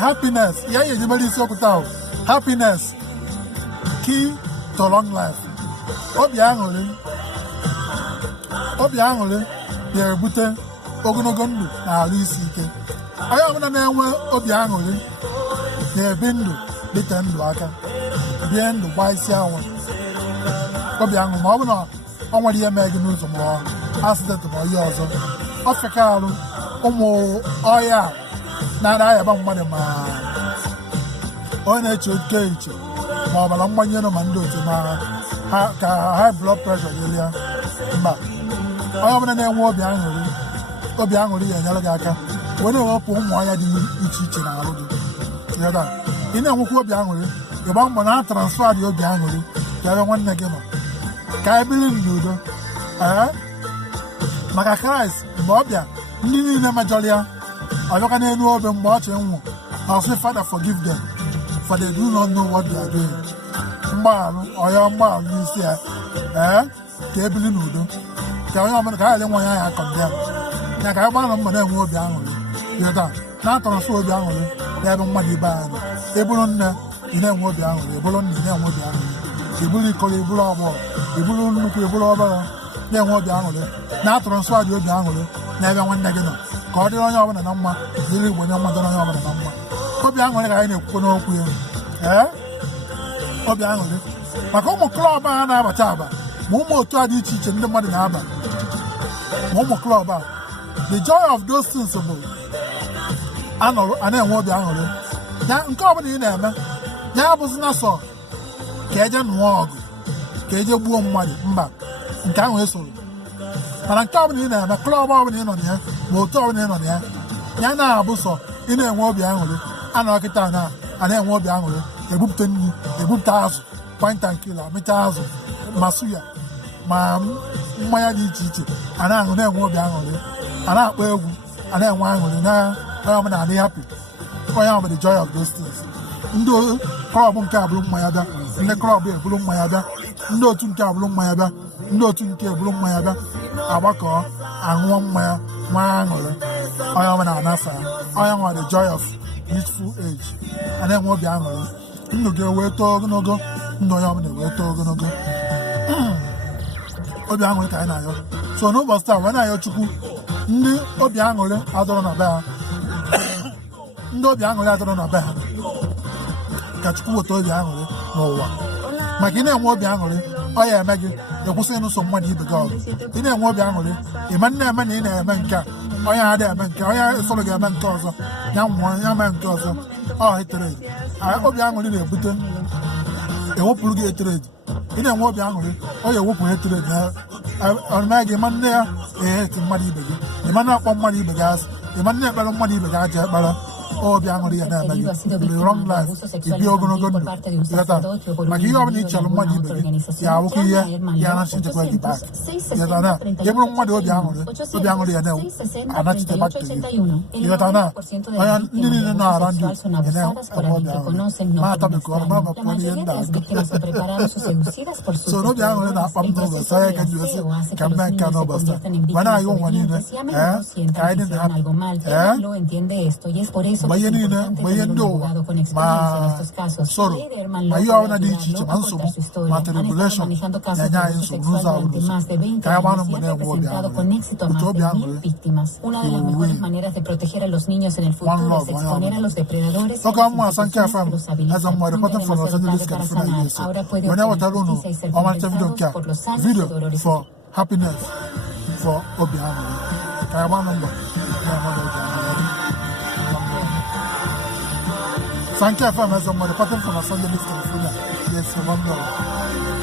Happiness. Yeah, you so happiness. Key to long life. Obi aṅụrị na-ebute ogologo ndụ na arụ isi ike. Onye ọbụla na-enwe obi aṅụrị na-ebi ndụ dịka ndụ aka, bie ndụ gbaa isi anwụ. Obi aṅụrị ma ọ bụ na ọ nwere ihe mee gị n'ụzọ ma accident ma ihe ọzọ, ọ feka arụ ụmụ ọhịa na-ayaba mmadụ ma onye na-eche oke eche ma ọbara mmanye nọ ma ndị otu ma ka high blood pressure yeri ya. Mba, onye ọbụla na-enwe obi aṅụrị ya enyere gị aka wee na-ewepụ ụmụ ọhịa dị iche iche na arụ gị. Ị na-enwekwa obi aṅụrị, ịgba mbọ na transfer dị obi aṅụrị ka ebe nwanne gị nọ ka anyị biri n'udo. Maka Kraịst mgbe ọ bịa ndị niile mejọrọ ya ọbịaka n'elu obe mgbe ọ chee nwụ ọsị Father forgive them for they do not know what they are doing. Mgbagharụ n'isi ya ka ebili n'udo ka onye ọbụla ka ha ghara nwa ya ya kọndem ya ka anyị gbara mbọ na-enwe obi aṅụrị na-atọrọsụ obi aṅụrị ya ebe mmadụ ibe anyị. Ịbụrụ nne ị na-enwe obi aṅụrị, ịbụrụ nna ị na-enwe obi aṅụrị, ịbụrụ ikoro, ịbụrụ ọgbọ, ịbụrụ nnukwu, ịbụrụ obere, na-enwe obi aṅụrị na-atụrụ nsọ dị obi aṅụrị n'ebe nwanne gị nọ ka ọ dịrị onye ọbụla na mma, dịrị Igbo onye mma, dịrị onye ọbụla na mma. Obi aṅụrị ka anyị na-ekwukwo n'okwu ya. Obi aṅụrị maka ụmụ klọb a na-abata aba ma ụmụ otu a dị iche iche ndị mmadụ na-aba ma ụmụ klọb a, the joy of those things bụ a na-enwe obi aṅụrị ya. Nke ọbụla ị na-eme ya abụzi na sọ ka eje nụọ ọgụ ka eje gbuo mmadụ, mba, nke ahụ esoro. Mana nke ọbụla ị na-eme, klọb ọbụla ị nọ na ya ma otu ọbụla ị nọ na ya, ya na-abụ sọ ị na-enwe obi aṅụrị. A na ọkịta a na-enwe obi aṅụrị, ebupụta nri, ebupụta azụ, kwanta nkịla, amịta azụ ma suya ma mmanya dị iche iche, a na-aṅụ na-enwe obi aṅụrị, a na-akpọ egwu, a na-enwe aṅụrị na onye ọbụla adị happy. Onye ọbụla the joy of those things. Ndị klọb nke abụrụ mmanya bịa, ndị klọb eburu mmanya bịa, ndị otu nke abụrụ mmanya bịa, ndị otu nke eburu mmanya bịa, agbakọ aṅụọ mmanya nwa aṅụrị. Onye ọbụla anasa onye nwa the joy of youthful age, a na-enwe obi aṅụrị. Ndụ ga-ewee too ogologo, ndụ onye ọbụla ewee too ogologo. Obi aṅụrị ka anyị na-ayọ. So n'ụbọchị taa wee na-ayọ Chukwu ndị obi aṅụrị adọrọ na be ha, ndị obi aṅụrị adọrọ na be ha, ka Chukwu weta obi aṅụrị n'ụwa. Maka ị na-enwe obi aṅụrị, ọ ya eme gị ekwụsị ịnụso mmadụ ibe gị ọgụ. Ị na-enwe obi aṅụrị, ịma na-eme na ị na-eme nke a, onye ha adịghị eme nke, onye sọrọ ga-eme nke ọzọ, ya nwụọ ya mee nke ọzọ. Eteredi obi aṅụrị na-ebute ewepụrụ gị eteredi. Ị na-enwe obi aṅụrị, ọ ya ewepụ eteredi ọrịma gị, ịma nne ya eti mmadụ ibe gị, ịma na-akpọ mmadụ ibe gị asị, ịma na-ekpere mmadụ ibe gị aja ekpere. Obi aṅụrị ya na-eme gị long life, ibi ogologo ndụ. Maka ihe ọbụla ị chere mmadụ ibe gị ya awụkọ ihe ya anachitekwa gị bak. Ị bụrụ mmadụ obi aṅụrị ya na-anachite back to gị. Onye ndị niile nọ ara ndụ ya na-enwe obi aṅụrị ma atabekọ ọrụ ma mapụọ n'ihe ndị azụ. So n'obi aṅụrị na-akpa m n'ụbọchị anya ka ji esi ka m mee nke a n'ụbọchị taa. Ma na-ayọ ụwa niile ka anyị dị na ha ma ihe niile, ma ihe ndị ụwa, ma soro, ma ihe ọbụla dị iche iche, ma nsogbu, ma tribulation na-enye anyị nsogbu n'ụzọ abụrụ ụzọ. Ka anyị gbanụ mgbe na-enwe obi aṅụrị. Otu obi aṅụrị iwuwe one love onye ọbụla. Oge ọmụmụ asa nke FM eze mmụọ reporting from Los Angeles, California, USA. Onye wetara unu ọmarịcha vidio nke a, vidio for happiness, for obi aṅụrị. Ka anyị gbanụ mbọ na-enwe obi aṅụrị. Thank you for my reporting from Los Angeles, California. Yes, one love.